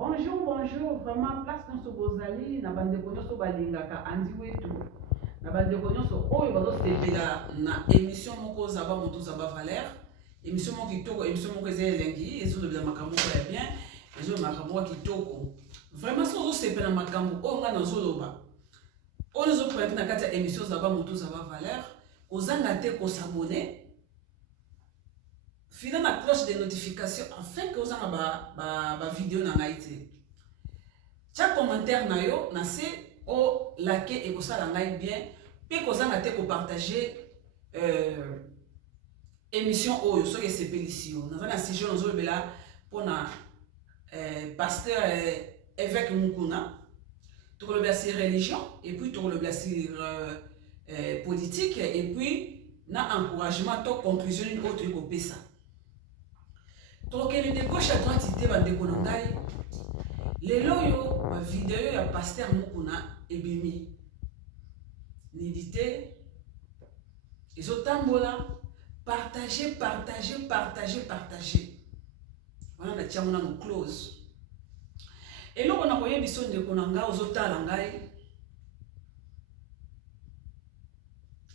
Bonjour, bonjour. Vraiment, place dans ce bozali, na bande konyoso balingaka andi wetu. Na bande konyoso oyo bazo sepela na émission moko zaba moto zaba Valère. Émission moko kitoko, émission moko eze elengi, ezo lobela makambo ya bien, ezo makambo kitoko. Vraiment so zo sepela makambo o nga na zo loba. On zo prête na kati ya émission zaba moto zaba Valère. Ozanga te ko s'abonner. Filer la cloche de notification afin que vous ayez ma vidéo na ngaite. Chaque commentaire na yo na se o like et ko sala ngai bien pe ko zanga te ko partager émission oyo so que c'est pélicio. Na na sujet on zo bela pona pasteur évêque Mukuna. To le bela sur religion et puis to le bela sur politique et puis na encouragement to conclusion une autre ko pesa. Donc, il de gauche à droite, il était de Konangai. Les loyaux, ma vidéo, ya pasteur Mukuna et Bimi. N'éditez. Ils ont tambola. Partagez, partagez, partagez, partagez. Voilà, la tiens, on a nos close. Et là, on a envoyé Bisson de Konanga aux autres langai.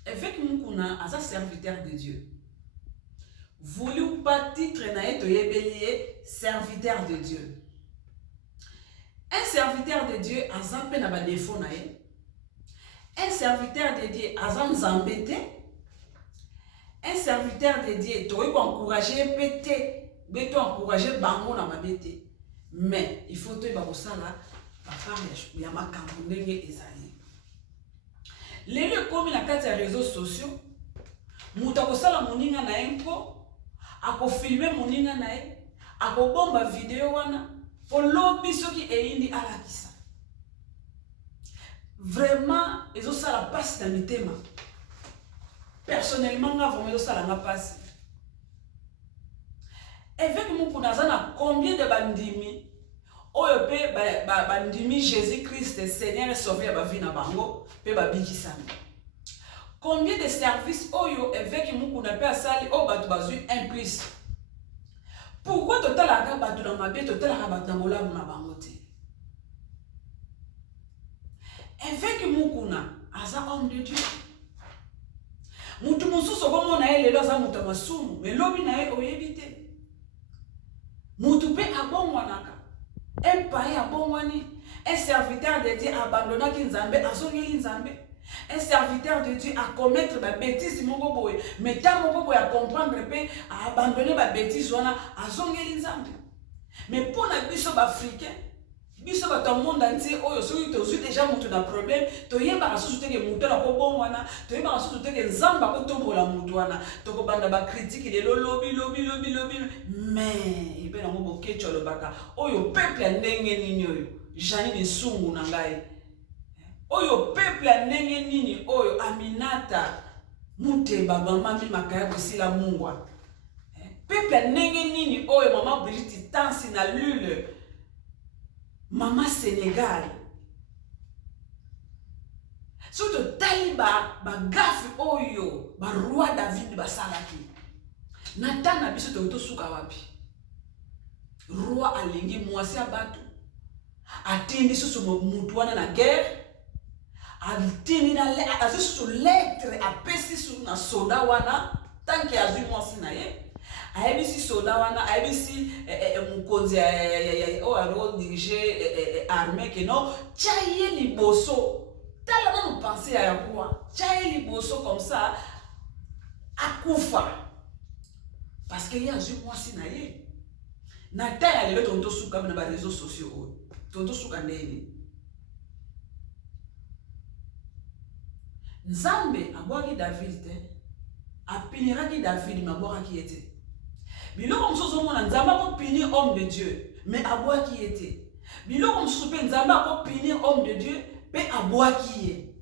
Avec Mukuna, à sa serviteur de Dieu. Voulu ou pas titre nae to yebelier serviteur de Dieu. Un serviteur de Dieu a zampé na ba défaut nae. Un serviteur de Dieu a zambete. Un serviteur de Dieu to encourager pété, beto encourager bango na mabete. Mais il faut te ba kosala papa ya makambo ndenge ezali. Lelo comme na kati ya réseaux sociaux, muta kosala moninga na enko ako filmer moninga nae, ako bomba video wana, pour lobi soki eindi alakisa. Vraiment, ezo sala passe na mitema. Personnellement, nga vraiment ezo sala nga passe. Avec Mukuna zana combien de bandimi, oyo pe bandimi Jésus-Christ, Seigneur et Sauveur ba vie na bango, pe ba bikisami. Combien de services oyo avec Mukuna pe asali o batu bazui un plus. Pourquoi total aga batu na mabe total aga batu na bola na bangote. Avec Mukuna aza homme de Dieu. Mutu mususu komo na ele lo za mutu masumu, mais lobi na e oyebite. Mutu pe abongwanaka. Un païen abongwani, un serviteur de Dieu abandonna ki Nzambe, azongeli Nzambe. Un serviteur de Dieu a commettre des bêtises, mais tant que à comprendre, à abandonner des bêtises, à zongeli Nzambe. Mais pour les biso africains, biso dans le monde entier, oh, tu déjà monté un problème, tu y as souhaité que monter la pobonwana, tu y as souhaité que Nzamba ko tombo la moutouana, tu ko banda ba critique les lobby, mais il ben ngo bokecho le baka. Oh yo peuple ndenge nini yo, jani ni sungu na ngai. Oyo peuple ndenge nini oyo Aminata Muteba mama makaya bosila mungwa. Peuple ndenge nini oyo mama Brigitte Tansi na Lule. Mama Sénégal. Surtout Taliba ba gafi oyo ba roi David basalaki. Natana biso to suka wapi. Roi alingi mwasi abatu. Atindi susu mutuana na guerre. Altini na azu sur lettre a pesi sur na soda wana tant que azu mwasi na ye aebisi soda wana aebisi mukonzi o aro diriger armée que non chaye liboso tala na nous penser à quoi chaye liboso comme ça akufa parce que y a azu mwasi na ye na tala lelo tonto suka na ba réseaux sociaux tonto suka ndeni. Nzambe abwaki David te apiniraki David mabwaki ete biloko mosusu mona Nzambe ko punir homme de Dieu mais abwaki ete biloko mosusu pe Nzambe ko punir homme de Dieu pe abwaki ye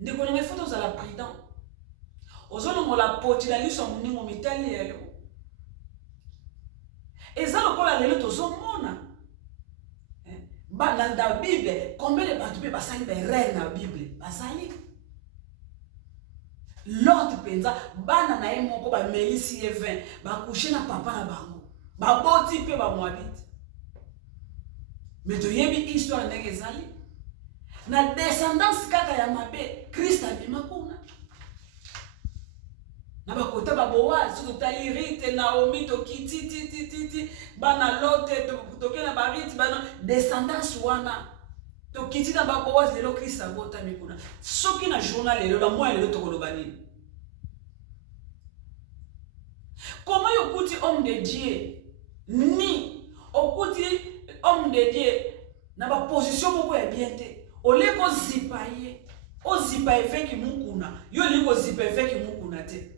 ndeko na foto za la prudent ozono la poti la liso muningo mitali yayo ezalo kola lelo tozomona. Dans la Bible, combien de batu basali be reine na Bible basali l'autre penza bana na moko ba melisi e 20 ba coucher na papa na bango baboti pe ba moabite. Mais tu yebi histoire ndenge ezali. Na descendance kaka ya mabe, Christ abima kuna. Na bakota ba Boaz, so tali Rite, Naomi, to kiti, bana Lote, to kena ba Rite, bana descendance wana. To kiti na ba Boaz lelo Christ abota mikuna. Soki na journal lelo na moi lelo to koloba nini. Comment yokuti homme de Dieu ni okuti homme de Dieu na ba position moko ya bien te. Ole ko zipaye, o zipaye feki mukuna. Yo li ko zipaye feki mukuna te.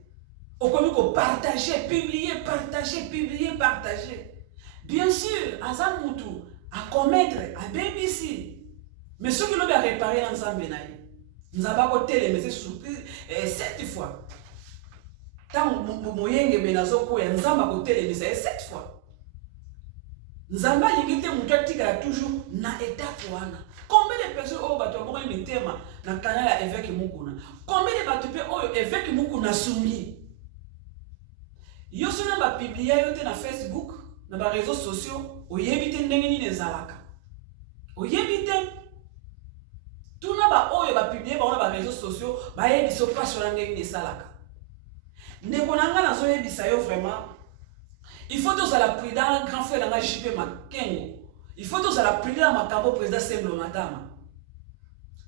Okomi ko partager, publier, partager. Bien sûr, aza mutu a commettre, a BBC. Mais ce qui l'ont bien réparé dans Nzambe na ye. Nzamba ko télé mais c'est surprise 7 fois. Tant moyenge benazo ko ya Nzamba ko télé mais c'est 7 fois. Nzamba limite mutu atika toujours na étape wana. Combien de personnes ont battu un thème dans le canal évêque Mukuna? Combien de battu évêque Mukuna sungi? Yo sona ba publier yo te na Facebook, na ba réseaux sociaux, oyebite ndenge ni nezalaka. Oyebite tuna ba oyo ba publier ba na ba réseaux sociaux, ba yebiso pas sur ndenge ni salaka. Ne konanga na zo yebisa yo vraiment. Il faut tous à la prudence grand frère dans JP Makengo. Il faut tous à la prudence dans Makambo président Semble Matama.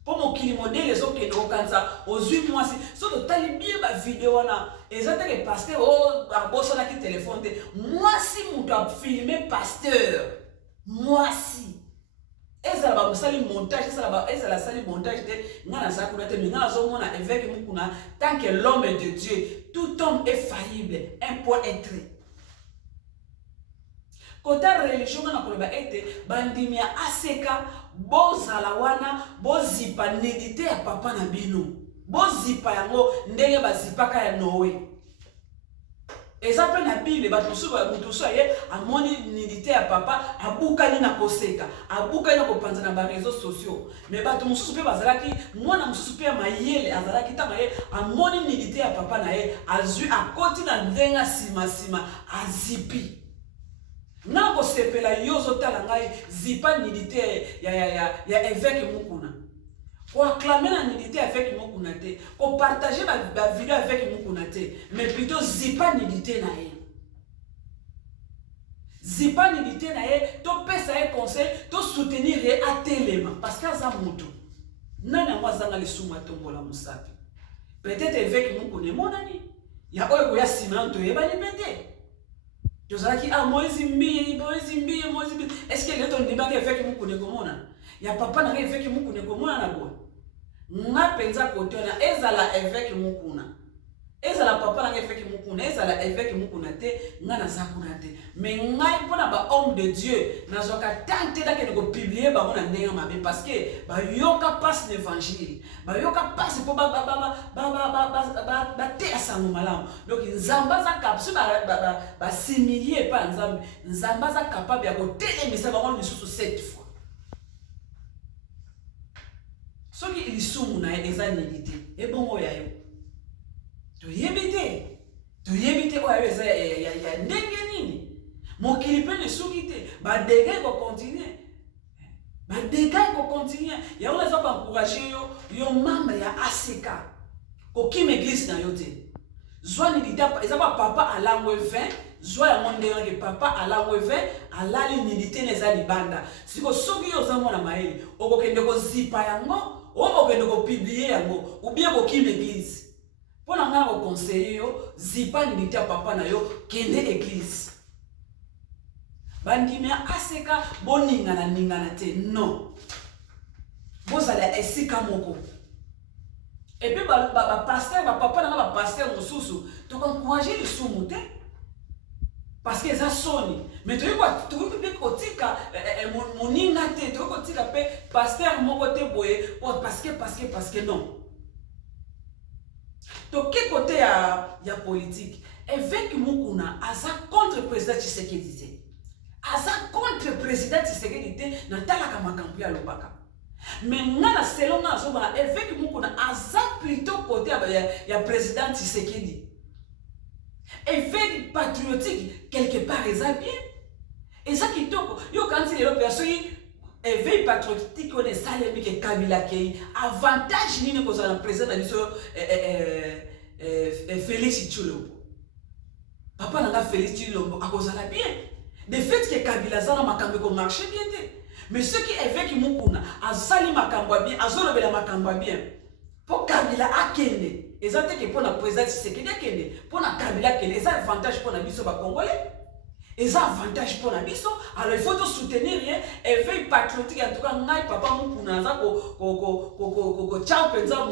Pour mon qui modèle les autres qui nous cansa aux 8 mois si so de tali bien ba vidéo na exact que pasteur oh barbosa na qui téléphone moi si mon doit filmer pasteur moi si ezala ba musali montage ezala sali montage de ngana sa kuna te ngana zo mona évêque mukuna tant que l'homme est de Dieu tout homme est faillible un point est trait. Côté religion na koloba ete bandimia aseka bozala wana bozipa nidite ya papa na bino bozipa yango ndenge bazipaka ya Noé ezape na Bible batusu ye amoni nidite ya papa abukani na koseka abukani na kopanza na ba réseaux sociaux mais batu mususu pe bazalaki mwana mususu pe mayele azalaki tanga ye amoni nidite ya papa na ye azui akoti na ndenga sima azipi. Nako sepela yozo tala ngai zipa nidite ya évêque Mukuna. Ko acclamer na nidite avec Mukuna te, ko partager ba vidéo avec Mukuna te, mais plutôt zipa nidite na ye. Zipa nidite na ye, to pesa ye conseil, to soutenir ye atelema parce que za mutu. Nana mwazanga le suma tombola musapi. Peut-être évêque Mukuna monani. Ya oyo ya simanto ye bani pete. Josaki a Moïse mbi. Est-ce que les ton débat fait que mukune komona? Ya papa na fait que mukune komona na bo. Nga penza kote na ezala évêque mukuna. Ezala papa na fait que mukuna, ezala évêque mukuna te, nga na zakuna te. Mais nga pona ba homme de Dieu, na zoka tante da ke ko publier ba mona ndenga mabe parce que ba yoka passe l'évangile. Ba yoka passe po ba te asango malamu. Donc nzamba za kapsu ba similier pa nzambe. Nzamba za capable ya ko telemisa ba mona misusu 7 fois. Soki ilisumu na eza nilité. E bongo ya yo. Tu yebite o eza ya ndenge nini? Mokili pe ne sukite ba dégâts ko continuer. Ba dégâts ko continuer. Ya on za ba encourager yo membre ya ACK. Ko kim église na yo te. Zwa ni dita eza ba papa alangwe 20, zwa ya monde ke papa alangwe 20, alali ni dite neza libanda. Siko soki yo za mona maeli, okokende ko zipa yango, okokende ko publier yango, ou bien ko kim église. Pour nous conseiller, zipa ni papa na yo kende église. Bandimia aseka ningana te non. Bozala esika moko. Et puis pasteur papa na pasteur mususu to encourager les soumute parce que ça sonne. Mais tu vois tu peux kotika moninga te tu kotika pe pasteur moko te boye parce que non. Donc, quel côté ya politique? Évêque Mukuna, aza contre le président Tshisekedi. Aza contre le président Tshisekedi, na talaka makampu ya lobaka. Mais ngana selon na zobana, évêque Mukuna, aza plutôt côté ya président Tshisekedi. Évêque patriotique, quelque part, eza bien. kitoko yo quand il est personne éveil patriotique on est salé que Kabila qui avantage nini ko za président na biso Félix Tshilombo papa nanga Félix Tshilombo akozala bien de fait que Kabila zana makambo ko marché bien te mais ce qui évêque mukuna azali makambo bien azolobela makambo bien pour Kabila akende ezate que pour na président Tshisekedi akende pour na Kabila akende eza avantage pour na biso ba congolais. Et ça avantage pour la biso. Alors il faut te soutenir rien. Éveil patriotique en tout cas ngai papa mukuna za ko chao penza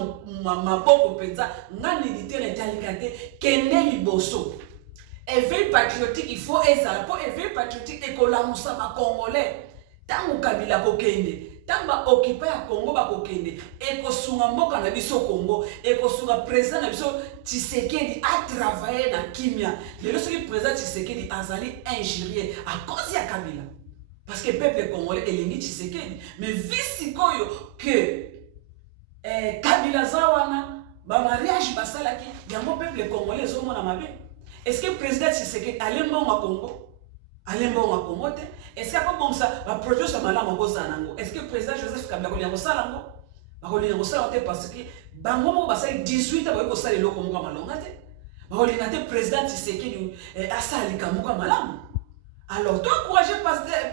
maboko penza ngani dite na talikate kende liboso. Éveil patriotique il faut ezala pour éveil patriotique ekolamusa ba congolais. Tango Kabila ko kende tamba occupé ya Congo ba kokende ekosunga mboka na biso Congo ekosunga président na biso Tshisekedi a travaillé na kimia lelo soki président Tshisekedi azali injurié à cause ya Kabila parce que peuple congolais elingi Tshisekedi mais visi koyo que Kabila zawana ba mariage basalaki yango peuple congolais ezomona mabe est-ce que président Tshisekedi alemba wa Congo alemba wa Congo te est-ce que comme ça va produire ce malama bozanango est-ce que le président Joseph Kabila ko liango salango ba ko liango salate parce que bango mo basali 18 ba ko sala loko mo malonga te ba ko linate président Tshisekedi asali kamuka malamu alors toi encourager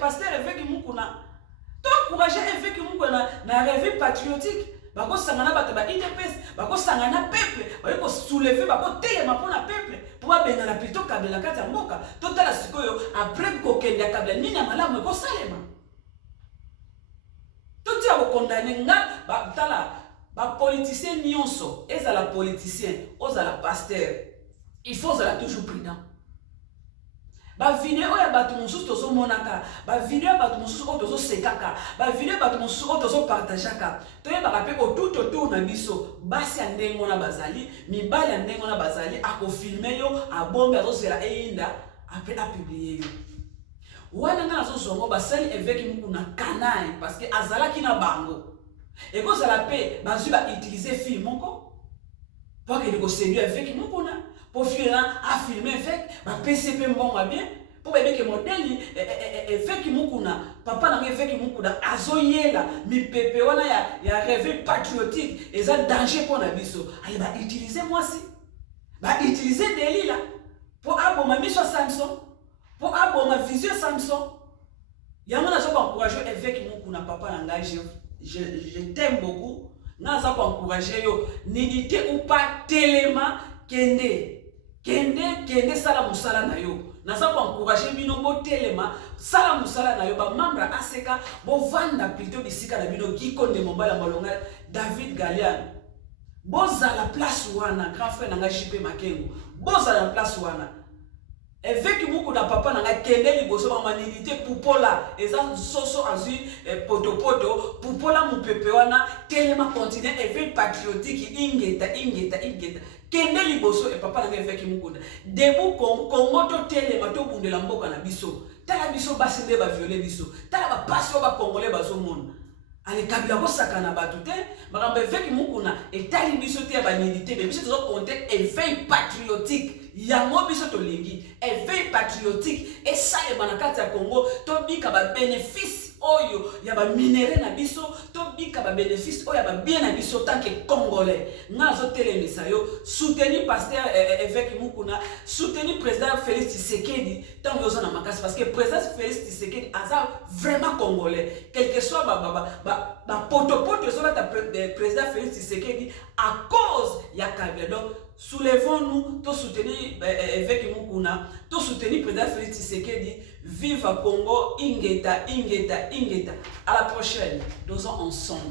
pasteur évêque mukuna toi encourager évêque mukuna na rêve patriotique ba ko sangana bato ba IDPS ba ko sangana peuple ba ko soulever ba ko telema pour la peuple pour benga na plutôt Kabila kati ya mboka totala sikoyo après ko kende Kabila nini ya malamu ko salema toti ya ko condamner nga ba tala ba politicien nyonso ezala politicien ozala pasteur il faut ezala toujours prudent ba vidéo ya bato mosusu tozo monaka ba vidéo ya bato mosusu o tozo sekaka ba vidéo ya bato mosusu o tozo partageaka toye ba rappel autour na biso basi ya ndengo na bazali mibali ya ndengo na bazali ako filmer yo abombe azosela eyinda après a publier yo wana nga nazo zongo basali évêque mukuna kanai parce que azalaki na bango et ko zala pe bazu ba utiliser film moko pour que ko séduire évêque mukuna pour faire à filmer fait ba PCP mbonga bien pour bébé que modèle fait ki mukuna papa na fait ki mukuna azoyela mi pepe wana ya rêve patriotique et ça danger pour na biso allez ba utiliser moi si ba utiliser Deli là pour aboma miso Samson pour aboma vision Samson yango na zo encourager évêque mukuna papa na ngai je t'aime beaucoup na za encourager yo n'hésitez ou pas tellement kende sala musala na yo naza ko encourager bino botelema sala musala na yo ba membre aseka bo vanda plutôt bisika na bino Gikonde Mobala Malonga David Galian boza la place wana grand frère nanga JP Makengo boza la place wana évêque muku na papa nanga kende liboso mama nilité pupola eza soso azui potopoto pupola mupepe wana telema continuer évêque patriotique ingeta kende liboso et papa nanga évêque mukunda debu Congo to telema to bundela mboka na biso tala biso basi nde ba violer biso tala ba pasi ba congolais bazo mona ale Kabila ko sakana batu te makambo évêque mukuna etali biso te ba nilité mais biso tozo compter éveil patriotique yango biso to lingi éveil patriotique et ça e banakati ya Congo to bika ba bénéfice oyo ya ba minéraux na biso to bika ba bénéfice oyo ya ba bien na biso tant que congolais ngazo telemisa yo soutenir pasteur évêque mukuna soutenir président Félix Tshisekedi tant yoza na makasi parce que président Félix Tshisekedi aza vraiment congolais quel que soit ba poto so ta président Félix Tshisekedi à cause ya Kabila donc soulevons-nous, tous soutenir évêque mukuna, tous soutenir président Félix Tshisekedi, vive à Congo, ingeta. À la prochaine, nous sommes ensemble.